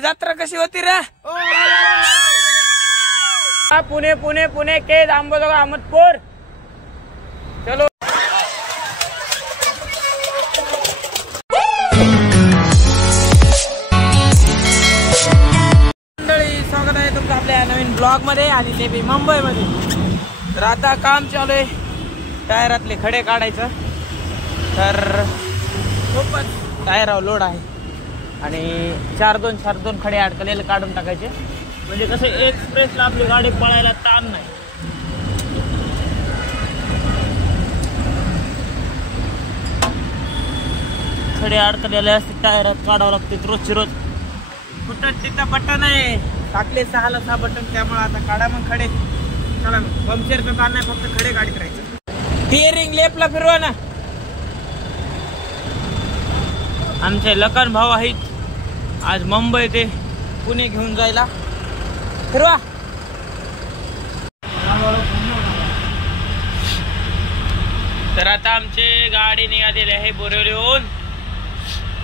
जत्रा कशी होती रे? पुणे पुणे पुणे केज अंबाजोगाई अहमदपूर. चलो मंडळी, स्वागत आहे तुमचं आपल्या नवीन ब्लॉग मध्ये आणि ते बी मुंबई मध्ये. तर आता काम चालू आहे टायरातले खडे काढायचं. तर खूपच टायरावर लोड आहे आणि चार दोन खडे अडकलेले काढून टाकायचे. म्हणजे कसं एक्सप्रेसला आपली गाडी पळायला ताण नाही. खडे अडकलेले असते टायरात काढावं लागते रोजची रोज. कुठं तिथं बटन आहे टाकले 6 बटन, त्यामुळे आता काढा मग खडे. चला पंक्चरचं ताण नाही, फक्त खडे काढत राहायचं. स्टिअरिंग लेफ्टला फिरवा ना. आमचे लखन भाऊ आहेत आज मुंबई ते पुणे घेऊन जायला. फिरवा. तर आता आमची गाडी निघालेली आहे बोरिवलीहून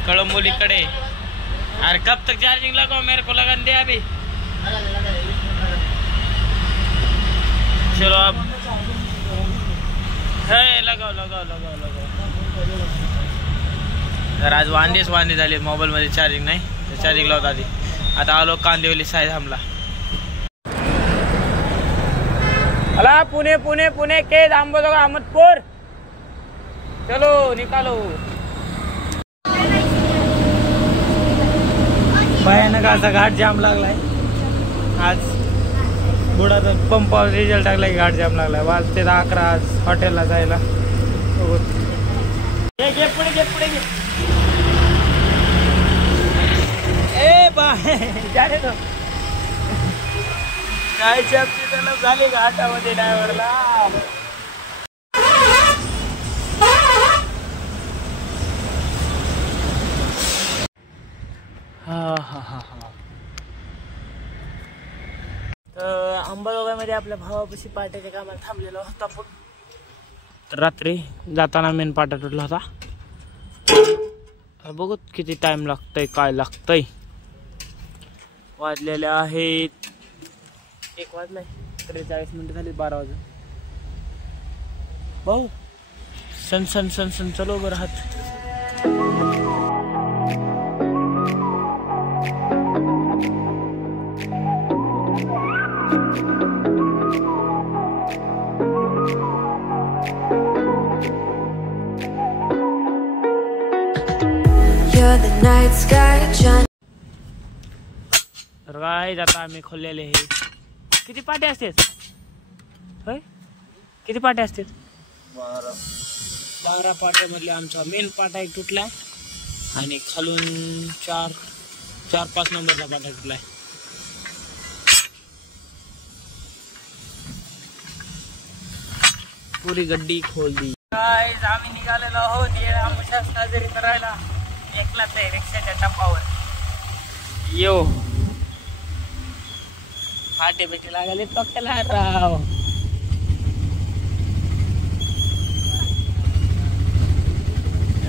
कळंबोलीकडे. अरे कब तक चार्जिंग लगाओ, मेरे को लगन दे अभी. चलो अब है लगाओ. तर आज वांदे झाले, मोबाईल मध्ये चार्जिंग नाही, चार्जिंग लावत आधी. आता आलो कांदिवली साईड हमला. अला पुणे पुणे पुणे केज अंबाजोगाई अहमदपूर. चलो निकालो. भयानक असा घाट जाम लागलाय आज. बुडाचा पंपावर डिझेल टाकलाय, घाट जाम लागलाय. वाजते 11 आज हॉटेलला जायला. पुढे घे. ए बाय जाने तो काय चपटी त्याला झाली घाटामध्ये ड्रायव्हरला. हा. तर अंबाजोगाईमध्ये आपल्या भावापाशी पाट्याच्या कामाला थांबलेला होता आपण. तर रात्री जाताना मेन पाटा तुटला होता. बघू किती टाइम लागतंय, काय लागतंय. वाजलेले आहेत 1 वाजलाय, 43 मिनिटं झाली 12 वाजून. भाऊ सन चलो बरं हात. तर आता आम्ही खोललेले आहे. किती पाटे असतात होय? किती पाटे असतात? 12 पाट्यामधले आमचा मेन पाटा एक तुटलाय आणि खालून 4-5 नंबरचा पाटा तुटलाय. पुरी गड्डी खोलली. आम्ही निघालेलो आहोत आमच्या साजरी करायला. एकलाच आहे रिक्षाच्या टप्पावर. यो फाटे बिटे लागले पक्क्याला राव.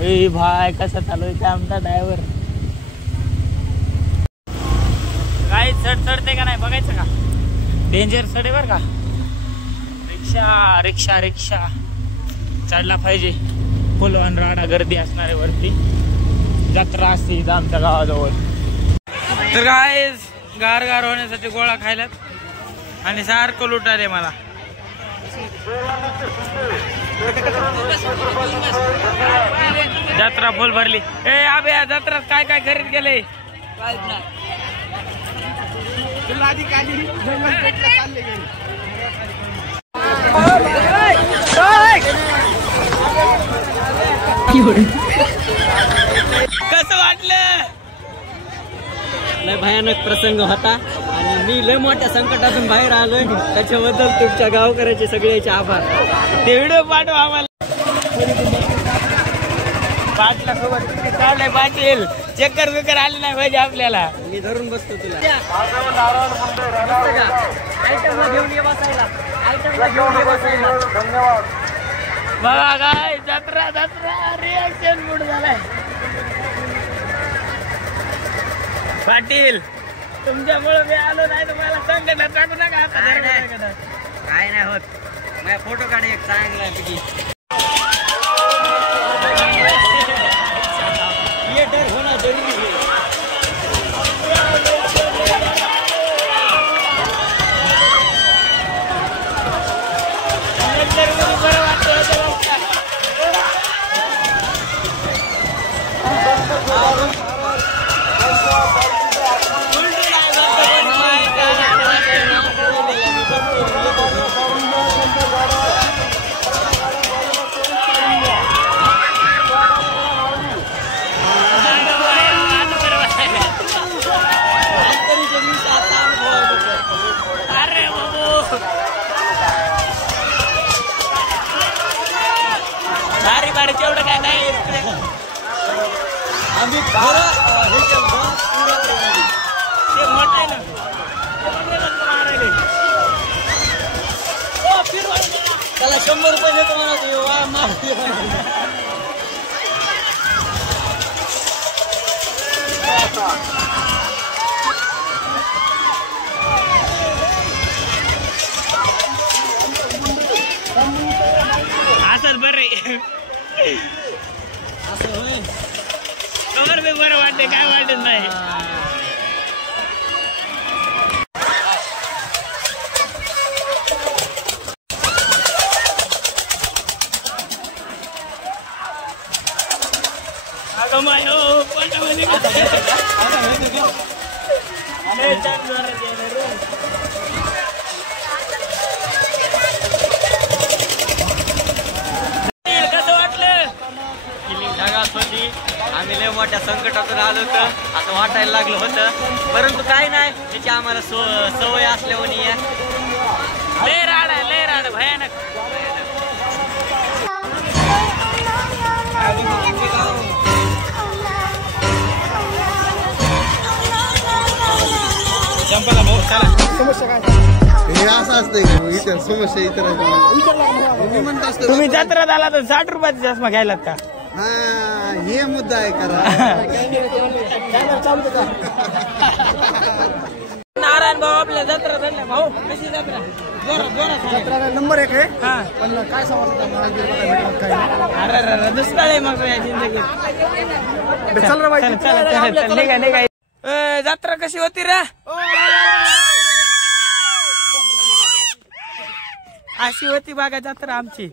ए भाई कसा चालू आहे आमचा ड्रायव्हर. काय चढते का नाही बघायचं का? डेंजर चढे बर का. रिक्षा चढला पाहिजे. फुलवान राडा गर्दी असणारे वरती. जत्रा असते इथं आमच्या गावाजवळ. तर काय गार होण्यासाठी गोळा खायलात आणि सारखं लुटाले मला. जत्रा फुल भरली. ए अबे या जत्रात काय खरेदी केले? कसं वाटलं? लय भयानक प्रसंग होता आणि मी लय मोठ्या संकटातून बाहेर आलोय. त्याच्याबद्दल तुमच्या गावकऱ्याचे सगळ्याचे आभार. ते व्हिडिओ पाठवा आम्हाला. पाटला सोबत चाललंय पाटील. चक्कर आली नाही पाहिजे आपल्याला. मी धरून बसतो तुला. आयटमला घेऊन ये बसायला. धन्यवाद. बघा काय जत्रा रिएक्शन मूड झालाय. पाटील तुमच्यामुळे मी आलो नाही तुम्हाला संकटात टाकू नका. काय नाही होत. माझा फोटो काढ एक चांगला पैकी. ये डर होना जरूरी है. बरं वाटतं. बारी तेवढं काय नाही. आम्ही ते मोठे ना त्याला 100 रुपये देतो म्हणा. असंच बरं असं होय. कवर बी बरं वाटते काय वाटत नाही. अगं माय हो पोटामध्ये कसं वाटलं. जगात होती. आम्ही लय मोठ्या संकटातून आलो होतं. असं वाटायला लागलं होतं. परंतु काय नाही त्याची आम्हाला सवय असल्यामुळे लय राड भयानक. चंपला भाऊ चला. समस्या काय हे असं असतंय. इतर समस्या इतर मी म्हणत असतो तुम्ही जत्रा झाला तर 60 रुपयाचा चष्मा घ्यायलात का. हा हे मुद्दा आहे करा. नारायण भाऊ आपल्या जत्रा झाल्या भाऊ. कशी जत्रा जत्रा नंबर 1 आहे. हा पण काय समजतं अरे दुष्काळ आहे मग या जिंदगीत. चल रे बाई. चल निघा. जत्रा कशी होती रे. अशी होती बघा जत्रा आमची.